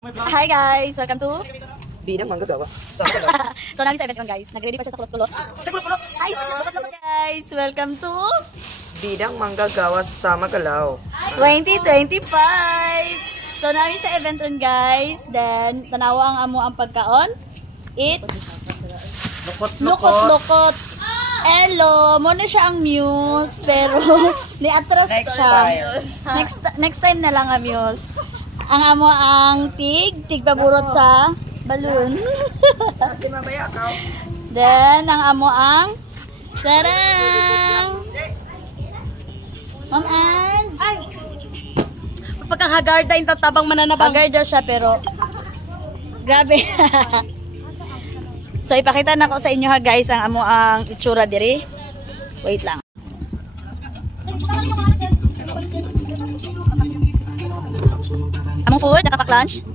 Hi guys! Welcome to Bidang Manggagawa. So namin sa event yun guys. Nag-ready pa siya sa kulot-kulot. Ay! Kulot-kulot guys! Welcome to Bidang Manggagawa sa Magalaw 2025! So namin sa event yun guys. Then, tanawa ang amo ang pagkaon. It's Lukot-lukot. Hello! Muna siya ang Muse. Pero, ni-atras siya. Next time na lang ang Muse. Ang amo ang tig paburot sa balloon. Then, ang amo ang sarang. Ma'am Ange. Ay! Pagkakahagarda yung tatabang mananabang. Hagarda siya pero grabe. So, ipakita na ko sa inyo ha guys ang amo ang itsura diri. Wait lang. Among food, nakapak-lunch.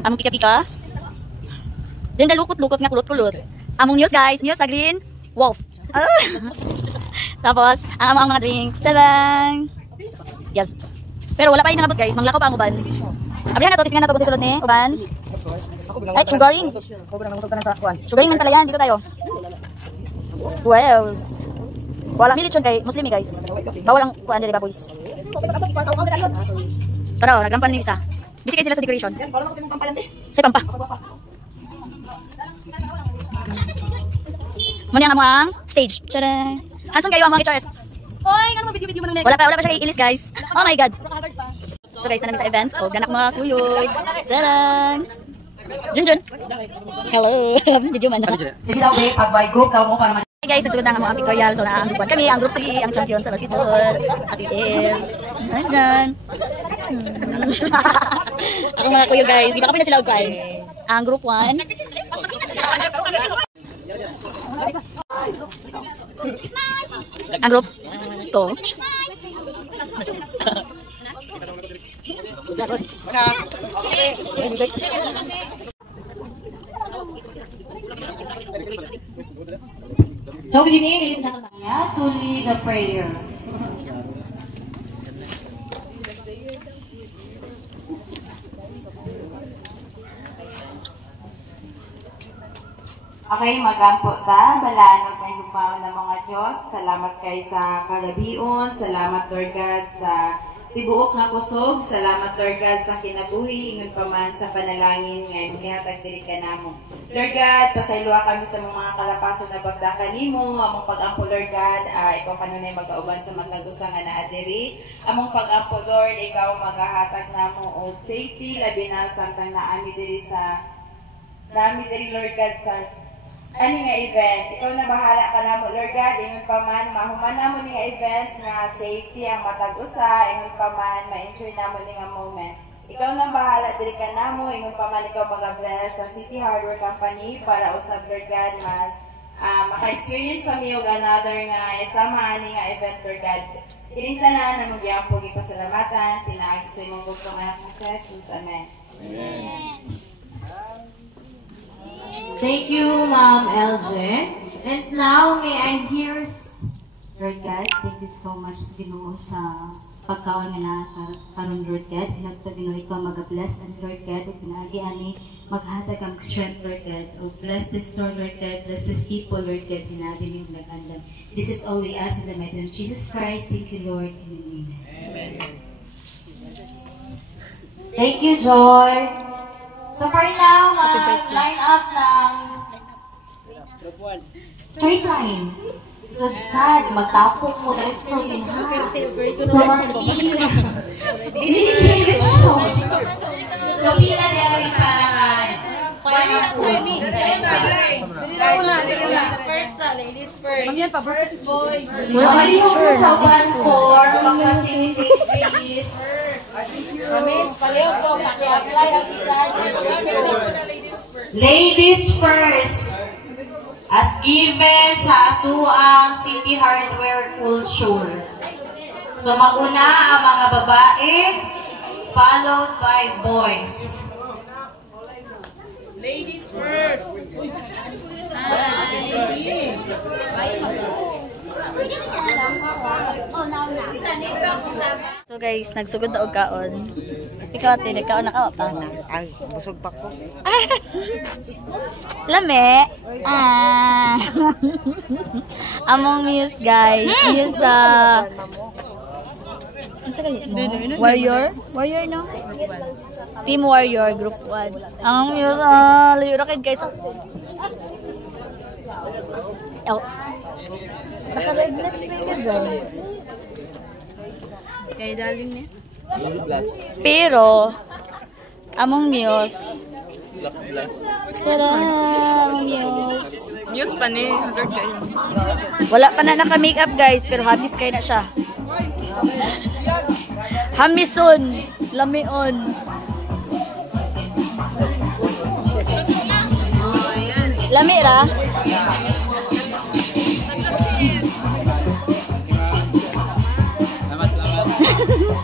Among pika-pika. Then galukot-lukot nga kulot-kulot. Among news guys, news sa green. Wolf. Tapos, ang among mga drinks. Tadang! Yes. Pero wala pa yung nangabot guys. Manglakaw pa ang uban. Abrihan na to, tisingan na to kung susunod ni uban. Ay, sugaring. Sugaring man pala yan. Dito tayo. Wow. Wala milichon kay Muslimi guys. Bawal ang kuan diri baboys. Tara, nagampan ni isa. Busy kay sila sa decoration. Say pampa. Muna ang among stage. Tada. Hanson kayo ang mga HRS. Hoy, ano mo video mo nang Wala pa siya iilis guys. Oh my god. So guys, na namin sa event. O ganak mga kuyog. Tada. Junjun. Hello. Video man. Sige daw, babe. Pag-buy group daw mo para Hey guys, nagsugod na ang mga pictorial. So naanggupan kami, ang group 3, ang champion sa basketball. Ati El. Sanjan. Ako mga kuyo guys, di ba kami na sila ugay? Ang group 1. Ang group 2. So, good evening, ladies and gentlemen. To lead the prayer. Okay, magampo ta. Balaan og may humaon ng mga Diyos. Salamat kay sa kagabion. Salamat, Lord God, sa tibuok nga kusog. Salamat, Lord God, sa kinabuhi. Ingon pa man sa panalangin nga magihatag diri ka namo. Lord God, pasayloa kami sa mga kalapasan na bagdakan nimo. Among pag-ampo, Lord God, ikaw kanunay mag-auban sa matag-usa nga naa diri. Among pag-ampo, Lord, ikaw magahatag namo og safety labi na samtang naami diri Lord God, sa ani nga event. Ikaw na bahala ka namo, Lord God. Ingon pa man mahuman namo ni nga event nga safety ang matag-usa. Ingon pa man ma-enjoy namo ni nga moment. Ikaw nang bahala diri ka namo, ingon pa man ikaw mag-bless sa City Hardware Company para usab, Lord God, mas maka-experience kami og another nga isama ani nga event, Lord God. Kining tanan na magyampo gipasalamatan, pinaagi sa imong bugtong anak ni Jesus. Amen. Amen. Thank you, Ma'am LJ. And now, may I hear, Lord God, thank you so much, Ginoo, sa pagkaon nga na karon, Lord God. Hinagta Ginoo ikaw mag-bless and Lord God, ug pinaagi ani maghatag ang strength, Lord God. Oh, bless this store, Lord God. Bless this people, Lord God. Hinagi niyo nag-andam. This is all we ask in the mighty name of Jesus Christ. Thank you, Lord. Amen. Amen. Thank you, Joy. So for now, line up ng straight line. So sad, magtapok mo dahil so yun ha. So mag-iilis. So pila dahil parang Ladies first. Mamaya pa, first boys. Wala yung sa 1-4, mag-facilitate ladies. Kami, paliw ko, paki-apply ang Ladies first. As given sa atuang City Hardware Culture. So maguna ang mga babae, followed by boys. Ladies first. So guys, nagsugod na og kaon. Ikaw ate, nagkaon na ka pa na. Ay, busog pa ko. Lame. Among Muse guys. Muse Asa galit mo? Warrior? Warrior no? Team Warrior Group 1. Among Muse layo ra kay guys. Oh. Naka-red next na yun guys. Kaya daling niya. Pero Among Muse Sarap Among Muse. Muse pa ni, hagard kayo. Wala pa na naka-makeup guys, pero hamis kayo na siya. Hamison, lamion. Lami ra?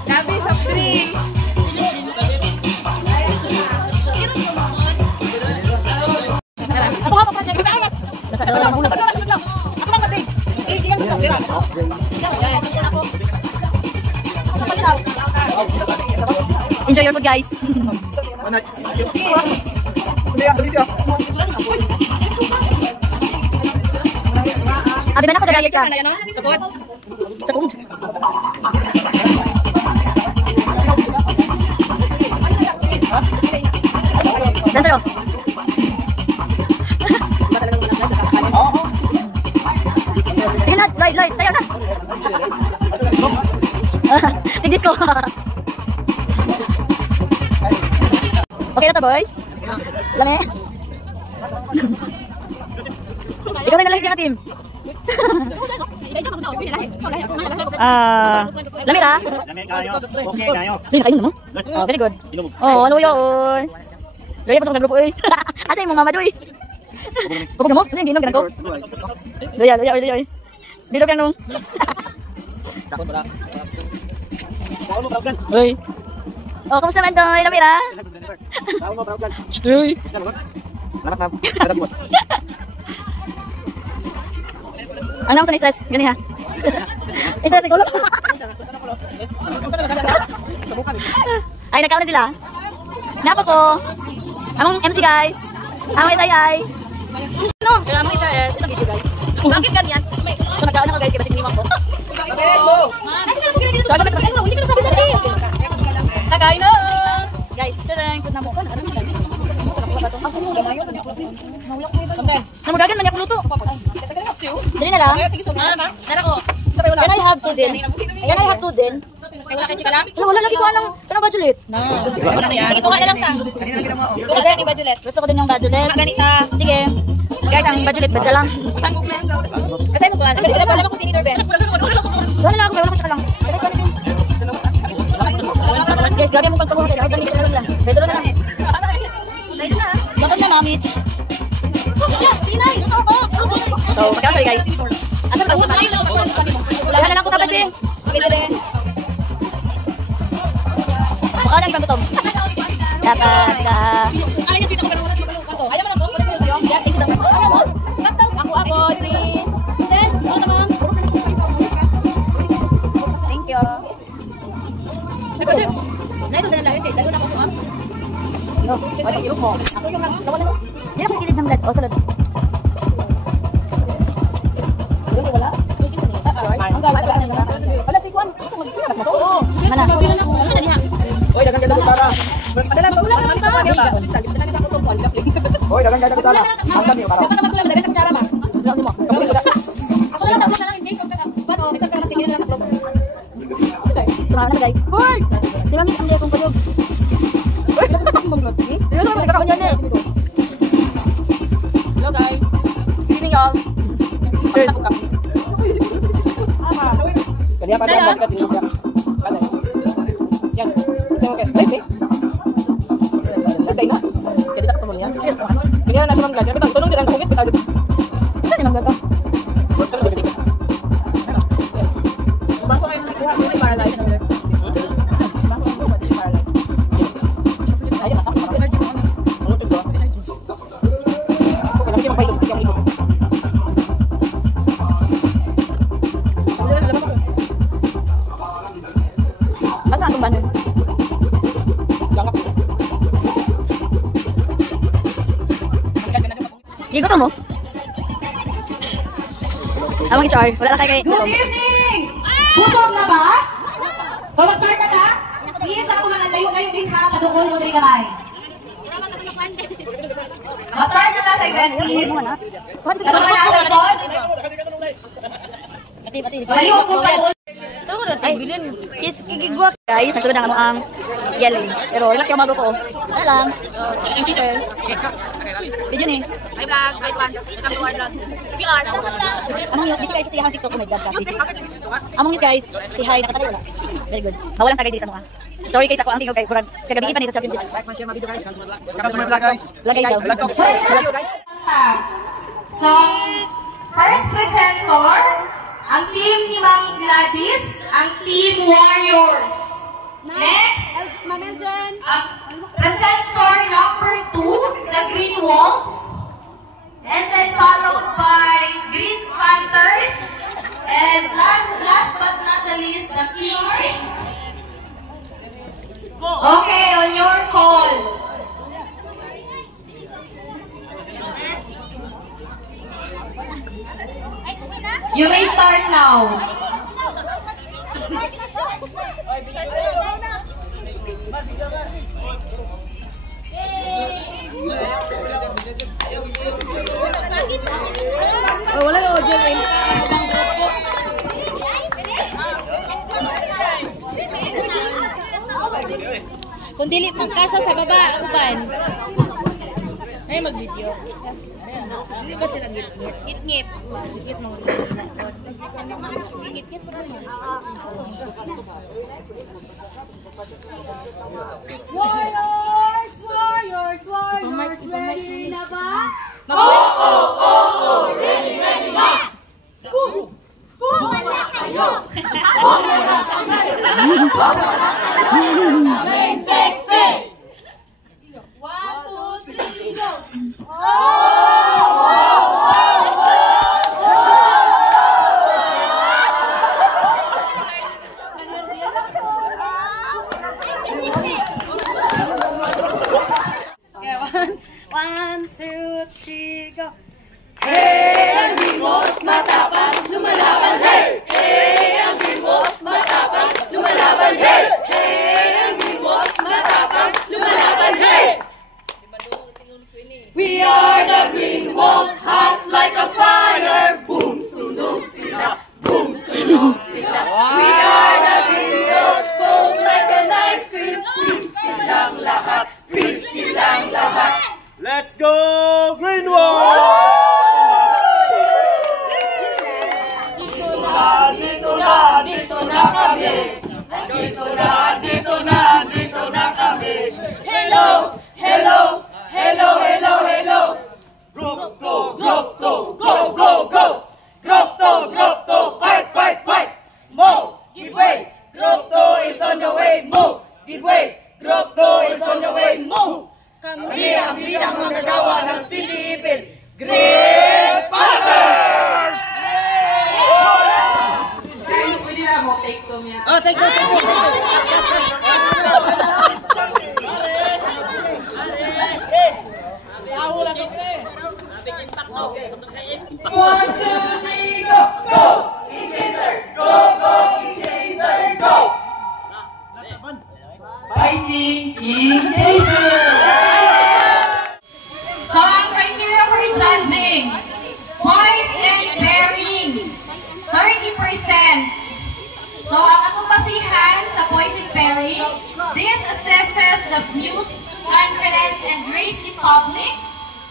Gabi sa drinks. Enjoy your food guys. Abi ba na ko dagayat ka? Sakot. Dancer. Sige na, Lloyd, sayo na. Tigis ko. Okay na to, boys? Lami? Ikaw na lang ka, team. Lami ra? Lami kayo. Okay kayo. Stay na kayo mo? Oh, very good. Oh, ano yun? Loy, pasok na grupo, oy. Asa yung mama, doy? Pupog na mo? Kasi ginom, ginang ko. Loy. Dito ka nung. Takot pala. Takot mo, Braugan. Oy. Oh, kamusta man, doy? Lami ra? Takot mo, Braugan. Doy. Lamat na. Kadab boss. Ang naman sa stress, gani ha? Stress, ikaw lang. Ay, nagkaon na sila. Napa ko. Among MC guys. Among SII. Ano? Among HRS. Ito video guys. Bakit ganyan? So, nagkaon ako guys, kasi siniwang ko. So, ano ba ito? Hindi ka nasabi sa akin. Kakain na. Guys, charang. Put na mo. Ano guys? Namagagan man niya luto. Dali na lang. Can I have two din? Can I have two din? Wala lagi ko anong bajulet. Ito ka na lang ta. Kasi ni bajulet. Gusto ko din yung bajulet. Sige. Guys, ang bajulet badya lang. Kasi mo ko ano? Wala ko tinidor ben. Wala na ako, wala ko tsaka lang. Guys, grabe mo pang tabuhan kayo. Ganito na lang. Beto na lang. Bakit na, Mamich? So, magkakasoy guys. Asan ba? Wala na lang ko tapad eh. Baka lang kang gutom. Dapat ka... Ako, please. Thank you. No, wala yung mo. Ako yung nawala mo. Hindi ako skilid ng blood. O, salad. Wala? Ang gawin ka na. Wala si Juan. Mana? Hoy, dagang ganda gitara. Padala ko ulang naman ka. Padala sa ako Juan. Hoy, dagang ganda gitara. Ang dami para. Dapat naman dala sa kutsara ba? Lang mo. Ako lang tapos na lang hindi ko ba o exam ka lang sige na lang. Sumama na guys. Hoy! Si Mami ang kong kulog. Hello guys. Good evening y'all. Kanya pa dapat ka tingnan. Kada. Yan. Sige, okay. Dai na. Jadi tak temunya. Cheers. Ini anak teman belajar, kita tolong jangan ngomongin kita. Saan yung mga Bangko kayo sa kuha, hindi para live. Bangko ko para live. Ay, matak para. Ano to? Okay, lagi mapay sa tiyan ko. Basta itong banner. Gigot mo? Amang Char, wala na tayo kay... Good evening! Busog na ba? So, mag-start na ka? Please, ako mga layo-layo din ha, padoon mo din kamay. Mag-start na ka sa event, please. Ano ka na sa likod? Malayo ko padoon. Kikigwak guys, nagsunod ang ang yelling. Pero relax yung mga grupo. Wala lang. Second cheeser. Video ni. Hi vlog, hi fans. Welcome to our vlog. We are so Among news, guys, say hi TikTok ko may vlog kasi. Among news guys, say hi nakatali wala. Very good. Bawalan tagay diri sa mukha. Sorry guys ako ang tingog kay kurag kagabi pa ni sa championship. Like, share my video guys. Welcome to my vlog guys. Vlog guys. So, first presenter, ang team ni Ma'am Gladys, ang Team Warriors. Next, ang presenter number 2, the Green Wolves. And then followed by Green Panthers. And last but not the least, the King Chase. Okay, on your call. You may start now. Oh, wala yung audio eh. Kung dili pang kasya sa baba, upan. Ay, mag-video. Dili ba sila ngit-ngit? Ngit-ngit. Ngit-ngit mo. Ngit-ngit pa naman. Warriors, warriors, warriors, ready na ba? Ready, ready na! Wala kayo! Make sexy! 1, 2, 3, go! One, two, three, go! Hey, ang Green Wolves matapang lumalaban, hey! Hey, ang Green Wolves matapang lumalaban, hey! Hey, ang Green Wolves matapang lumalaban, hey! We are the Green Wolves, hot like a fire. Boom, sunog sila, boom, sunog sila. We are the Green Wolves, cold like an ice cream. Freeze silang lahat, freeze silang lahat. Let's go, Green Wall! Dito na kami. Dito na kami. Hello, hello, hello, hello, hello. Group to, Go, go, go. Group to, fight, fight, fight. Move, give way. Group 2 is on the way. Move, give way. Group 2 is on the way. Move. Kami ang bidang manggagawa ng City Ipil. Green Panthers! Guys, pwede na mo take to niya. Oh, take two. One, two, three, go! Go! King Chaser! Go, go! King Chaser! Go! Fighting King Chaser! So, ang criteria for judging, poise and bearing, 30%. So, ang atong basihan sa poise and bearing, this assesses the views, confidence, and grace in public,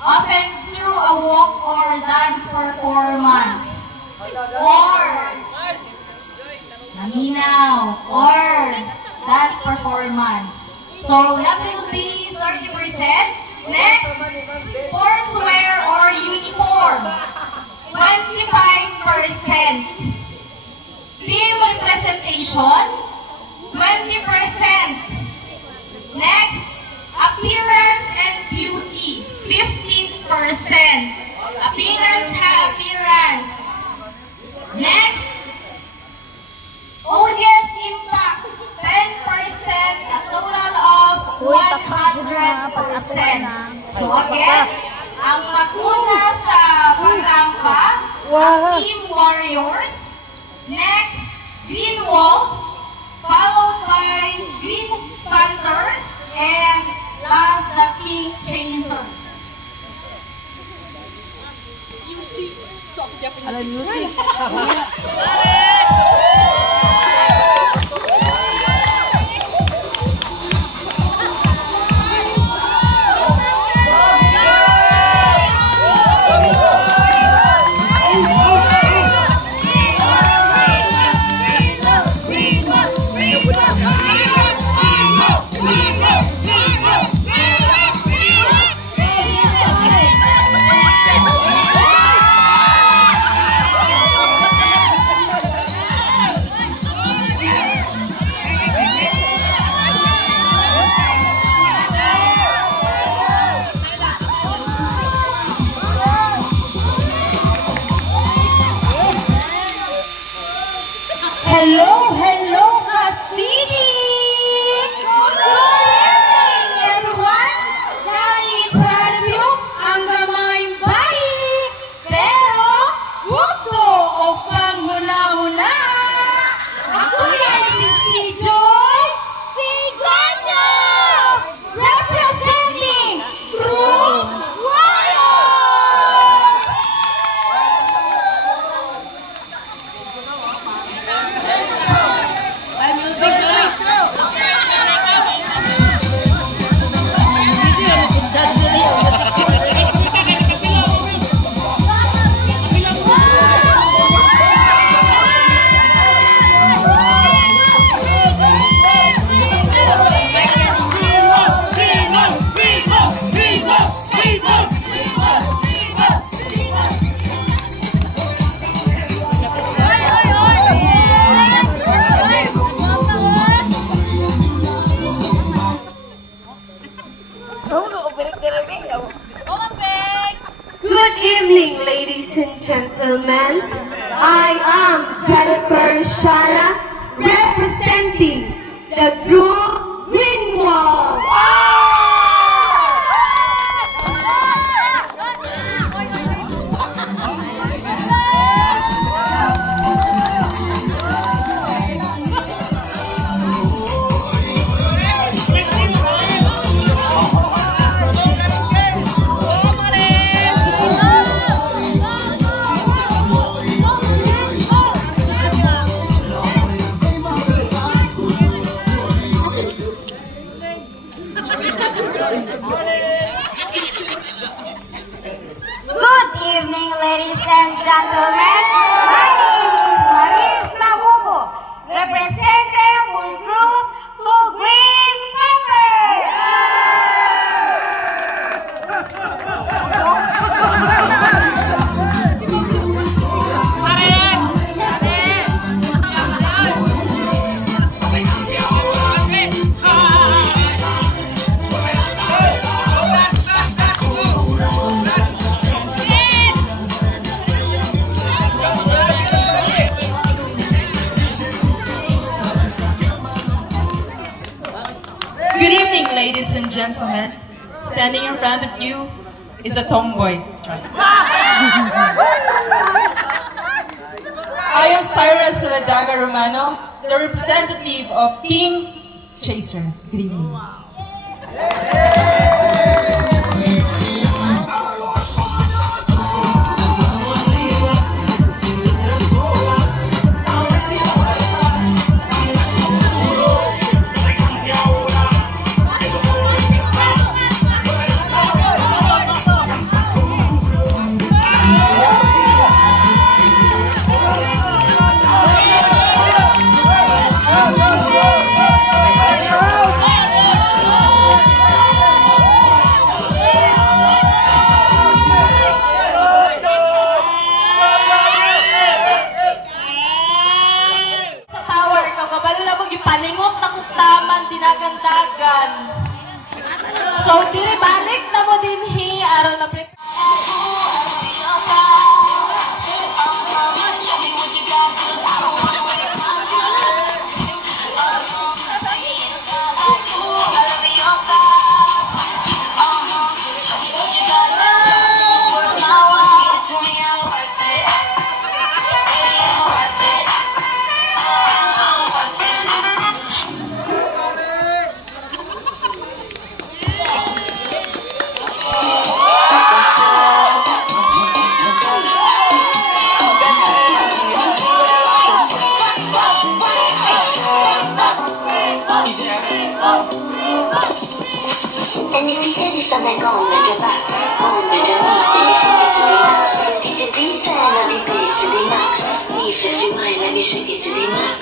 often through a walk or dance performance. Or, naminaw, or dance performance. So, that will be 30%. Next, sportswear or uniform, 25%. Team representation, 20%. Next, appearance and beauty, 15%. Appearance and appearance. Next, audience impact, 10%, a total of 100%. So again, Ang paguna sa paglampa, ang Team Warriors. Next, Green Wolves, followed by Green Panthers, and last, the King Chaser. Alam music. Hello, Kasidi! Good evening, everyone! Dahil in front of you, ang gamayng bayi, pero buto o kang hula-hula. Ako yan si Joy Sigano! Representing Group Warriors! Good evening, ladies and gentlemen. I am Jennifer Shara, representing the group Greenwald. Good evening, ladies and gentlemen. My name is Maris Mahugo, representing our group to Green Panthers. Good evening, ladies and gentlemen. Standing in front of you is a tomboy. I am Cyrus Ladaga Romano, the representative of King Chaser. Good evening. Paningot na kutaman, dinagandagan. So, dili balik na mo din aron na break. And if you hear this song, then go on bend your back, go on bend your knees, let me shake it to the max. DJ, please turn up the bass to the max. Please just rewind, let me shake it to the max.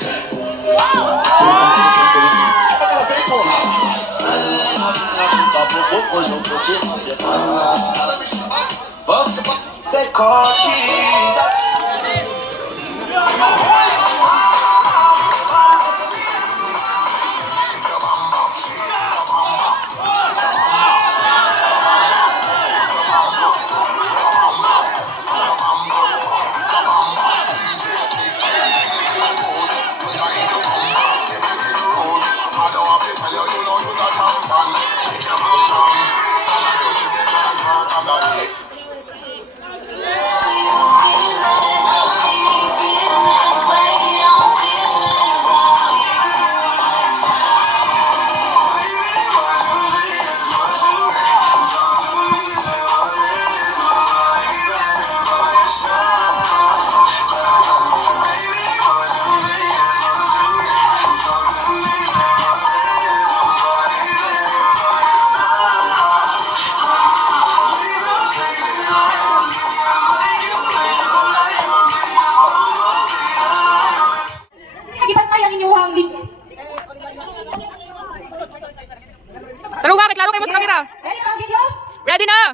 Talunga, klaro kayo mo sa camera. Ready ba ang videos? Ready na!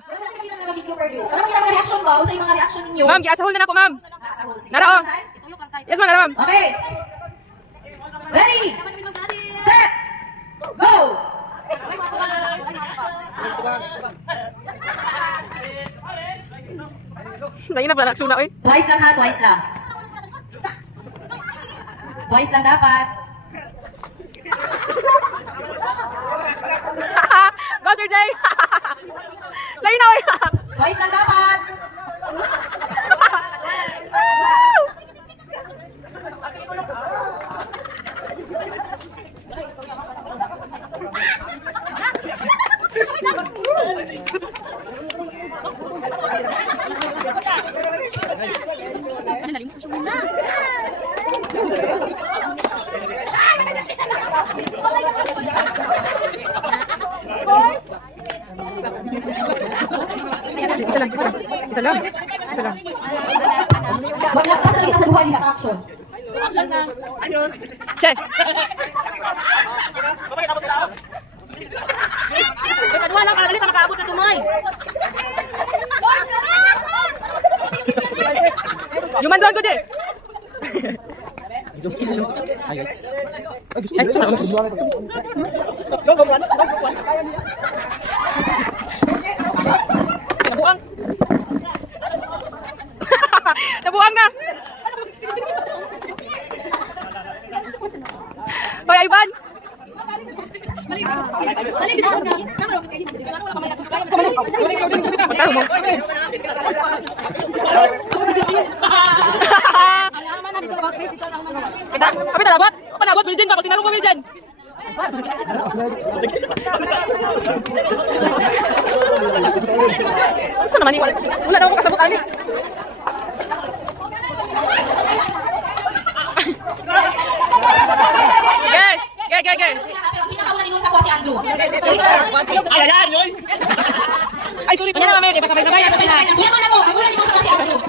Anong mga reaction ba? Sa mga reaction ninyo? Ma'am, giasahol na ako, ma'am. Nara, oh. Yes, ma'am, nara, ma'am. Okay. Ready, set, go! Nangina pala, naksuna, oy. Twice lang ha, twice lang. Twice lang dapat. Go, Sir Jay! Lain na, oy. Twice lang dapat. Isa lang, isa lang. Isa lang. Isa lang. Wag lang pa sa buhay nila action. Che! Kadwa lang, kagalit na makaabot sa tumay. Human drone ko di! Ay, sorry. Nabuang! Nabuang na! Hoy, Ivan! Pantalo mo. Kami talabot? Panabot, Wiljen ba? Kung tinalo mo, Wiljen. Saan naman? Wala naman ko kasabutan eh. Gay. Pinakauna ninyo sa kuha si Andrew. Ayan, yoy! Ay, sorry po. Ayan na, mami. Pasabay-sabay. Bulan mo na mo. Bulan ninyo sa kuha si Andrew.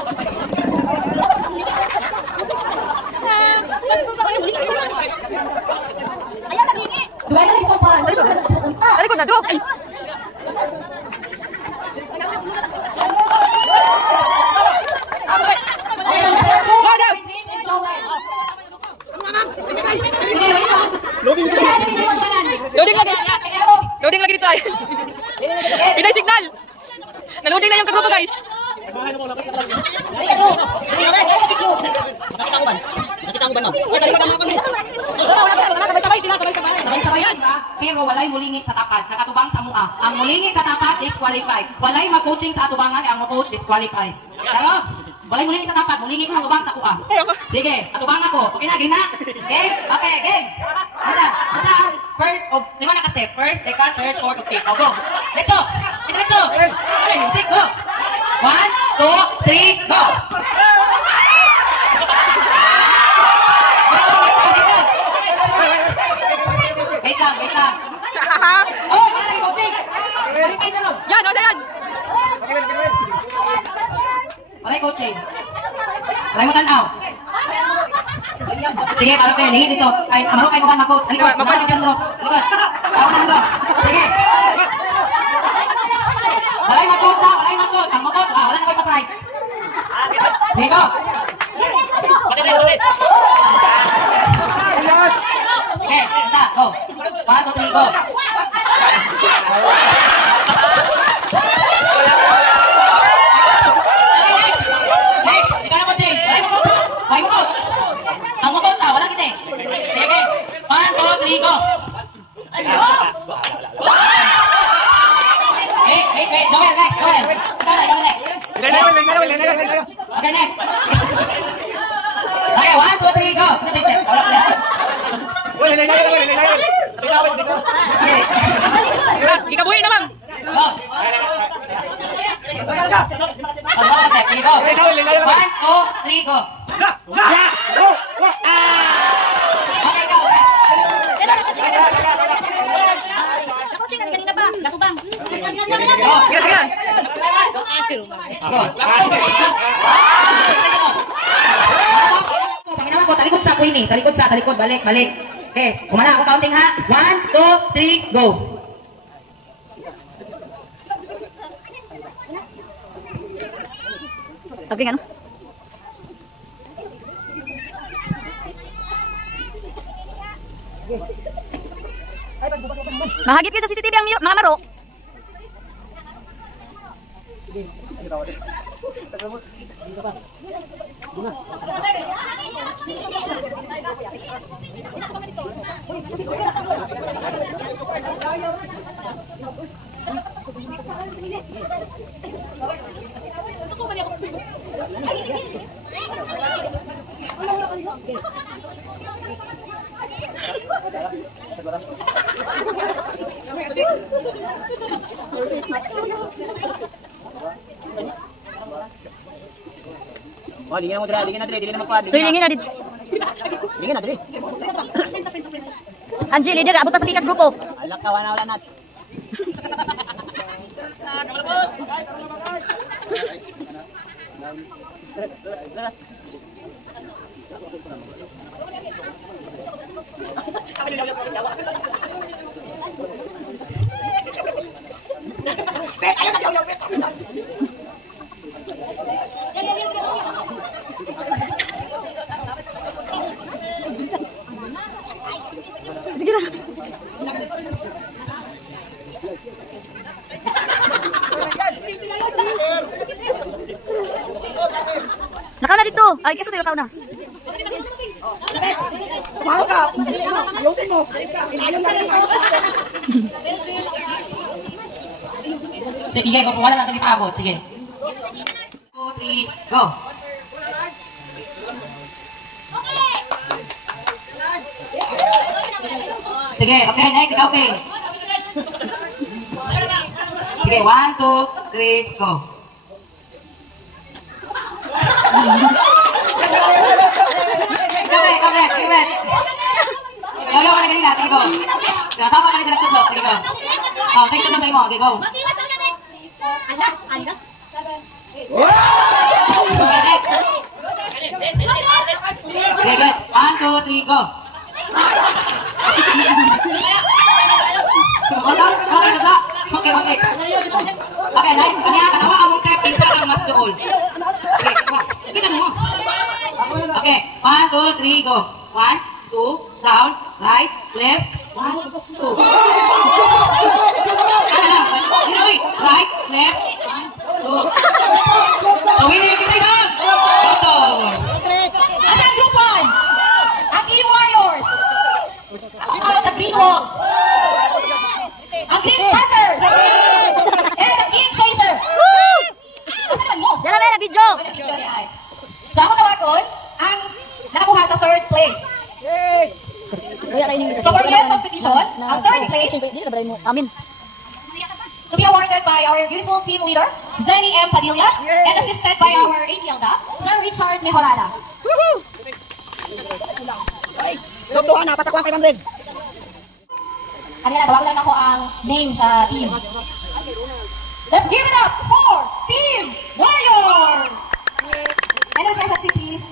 Duhay na isang pa. Dali ko na, Drew. Loading lagi dito ay. Pinay signal. Naloading na yung kagrupo, guys. Sabay-sabay ba? Pero walay mulingit sa tapat. Nakatubang sa mua. Ang mulingit sa tapat, disqualified. Walay mag-coaching sa atubangan, ang mag-coach, disqualified. Pero, walay mulingit sa tapat, mulingit ko natubang sa kuha. Sige, atubang ako. Okay na, game na? Game? Okay, game. Asa, first, lima na ka-step. First, second, third, fourth, okay. O, go. Let's go. Let's go. Okay, music, go. 1, 2, 3, go. Wait lang. Oh, wala lagi coaching. Yan, wala yan. Walay coaching. Walay mo tanaw. Sige, parang kayo, lingit dito. Ay, amaro kayo kuman mag-coach. Alikot, magbalik yung drop. Alikot. Tawag na drop. Sige. Walay mag-coach ha, walay mag-coach. Ang mag-coach, wala na kayo pa-prize. Sige ko. Ulit. Okay, isa, go. 1, 2, 3, go. Ang mo coach, wala kita eh. Sige, 1, 2, 3, go. Wait, Joel, next, Joel. Joel, next. Okay, next. Okay, 1, 2, 3, go. Ikabuhin naman. Go. Sige, go. 1, 2, 3, go. Okay, go. Coaching kanina ba? Lakubang. Sige, sige. Go. Panginawa ko, talikod sa Queenie. Talikod, balik. Okay, kumala ako counting ha. 1, 2, 3, go. Sabi nga no? Mahagip yun sa CCTV ang mga maro. Oh, dingin na mo dili na magkuha. Stirlingin na dito. Dingin na dili. Angie, leader, abot ka sa Pikas grupo. Alak ka, wala na. Sige na. Nakaw na dito. Ay, keso tayo, nakaw na. Kumawa ka. Ayusin mo. Inayon na lang. Sige, go. Wala lang ito ipaabot. Sige. 2, 3, go. Sige, okay, next, ikaw, okay. Sige, 1, 2, 3, go. Ikaw, next, sige, next. Ayaw ka na kanina, sige, go. Nasama ka na sa nagtublot, sige, go. Oh, sige, sunod sa imo, okay, go. Okay, next. Sige, guys, 1, 2, 3, go. Okay. Okay, like, kanya katawa ka mong step, isa kang mas dool. Okay, kita mo. Okay, 1, 2, 3, go. 1, 2, down, right, left, 1, 2. Right, left, 1, 2. So, hindi yung kita doon. Ito. Asan group 1? Ang Team Warriors. The Green Wolves. Ang Green Panthers. And the King Chaser. Asan naman mo? Dala na video. So, ako tawagod ang nakakuha sa 3rd place. So, for the competition, ang 3rd place Amin. to be awarded by our beautiful team leader, Zenny M. Padilla, and assisted by our APLDA, Sir Richard Mejorada. Doktohan na, pasak 1,500. Kanina, tawag lang ako ang name sa team. Let's give it up for Team Warrior! And then press up please.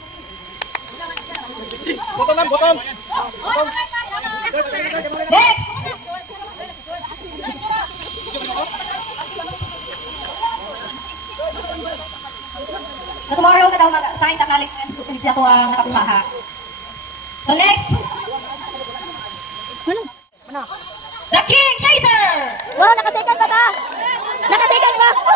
Bottom lang, bottom. Next! Na tomorrow ka daw mag-sign acknowledgement sa ito ang nakapumaha. So next! The King Chaser! Wow, nakasecond pa ba? Nakasecond ba?